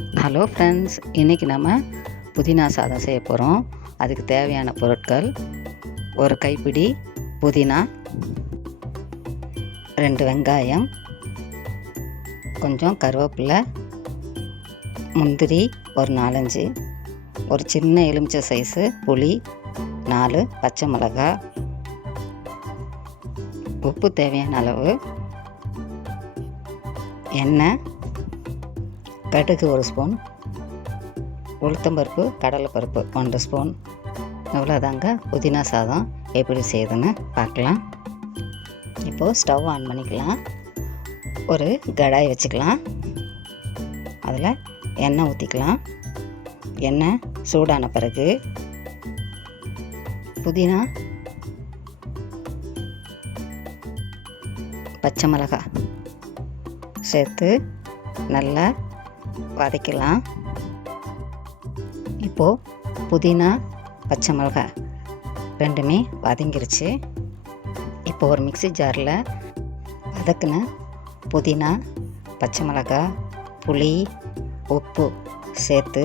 Hello friends, இன்றைக்கி நம்ம புதினா சாதம் செய்ய போகிறோம். அதுக்கு தேவையான பொருட்கள்: ஒரு கைப்பிடி புதினா, 2 வெங்காயம், கொஞ்சம் கருவேப்பிலை, முந்திரி ஒரு 4-5, ஒரு சின்ன எலுமிச்சை சைஸு புளி, 4 பச்சை மிளகாய், உப்பு தேவையான அளவு, எண்ணெய், கடுகு 1 ஸ்பூன், உளுத்தம்பருப்பு, கடலைப்பருப்பு 1 ஸ்பூன். இவ்வளோதாங்க புதினா சாதம். எப்படி செய்யுதுன்னு பார்க்கலாம். இப்போது ஸ்டவ் ஆன் பண்ணிக்கலாம். ஒரு கடாய் வச்சுக்கலாம். அதில் எண்ணெய் ஊற்றிக்கலாம். எண்ணெய் சூடான பிறகு புதினா, பச்சை மிளகாய் சேர்த்து நல்லா வதக்கலாம். இப்போது புதினா, பச்சை மிளகாய் ரெண்டுமே வதங்கிருச்சு. இப்போ ஒரு மிக்ஸி ஜாரில் வதக்கின புதினா, பச்சை மிளகாய், புளி, உப்பு சேர்த்து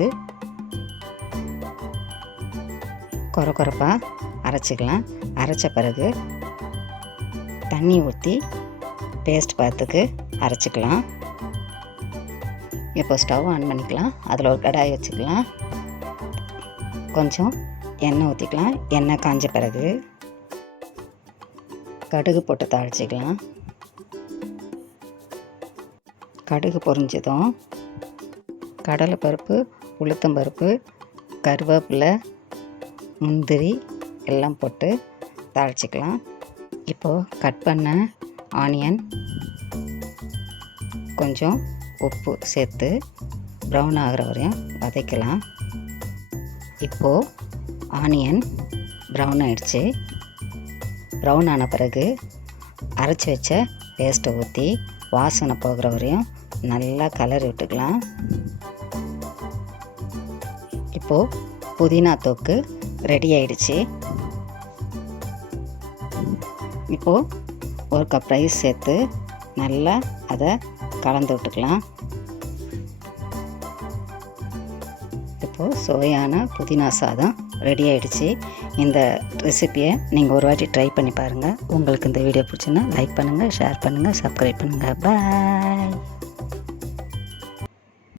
கொரப்பாக அரைச்சிக்கலாம். அரைச்ச பிறகு தண்ணி ஊற்றி பேஸ்ட் பார்த்துக்கு அரைச்சிக்கலாம். இப்போ ஸ்டவ் ஆன் பண்ணிக்கலாம். அதில் ஒரு கடாய் வச்சுக்கலாம். கொஞ்சம் எண்ணெய் ஊற்றிக்கலாம். எண்ணெய் காஞ்ச பிறகு கடுகு போட்டு தாளிச்சிக்கலாம். கடுகு பொரிஞ்சதும் கடலைப்பருப்பு, உளுத்தம்பருப்பு, கருவேப்பிலை, முந்திரி எல்லாம் போட்டு தாளிச்சிக்கலாம். இப்போது கட் பண்ண ஆனியன், கொஞ்சம் உப்பு சேர்த்து ப்ரௌன் ஆகிற வரையும் வதக்கலாம். இப்போது ஆனியன் ப்ரௌன் ஆகிடுச்சு. ப்ரௌன் ஆன பிறகு அரைச்சி வச்ச பேஸ்ட்டை ஊற்றி வாசனை போகிற வரையும் நல்லா கலரி விட்டுக்கலாம். இப்போது புதினா தொக்கு ரெடி ஆயிடுச்சு. இப்போது 1 கப் ரைஸ் சேர்த்து நல்லா அதை கலந்து விட்டுக்கலாம். இப்போது சுவையான புதினா சாதம் ரெடி ஆகிடுச்சு. இந்த ரெசிப்பியை நீங்கள் ஒரு வாட்டி ட்ரை பண்ணி பாருங்கள். உங்களுக்கு இந்த வீடியோ பிடிச்சுன்னா லைக் பண்ணுங்கள், ஷேர் பண்ணுங்கள், சப்ஸ்கிரைப் பண்ணுங்கள். பாய்.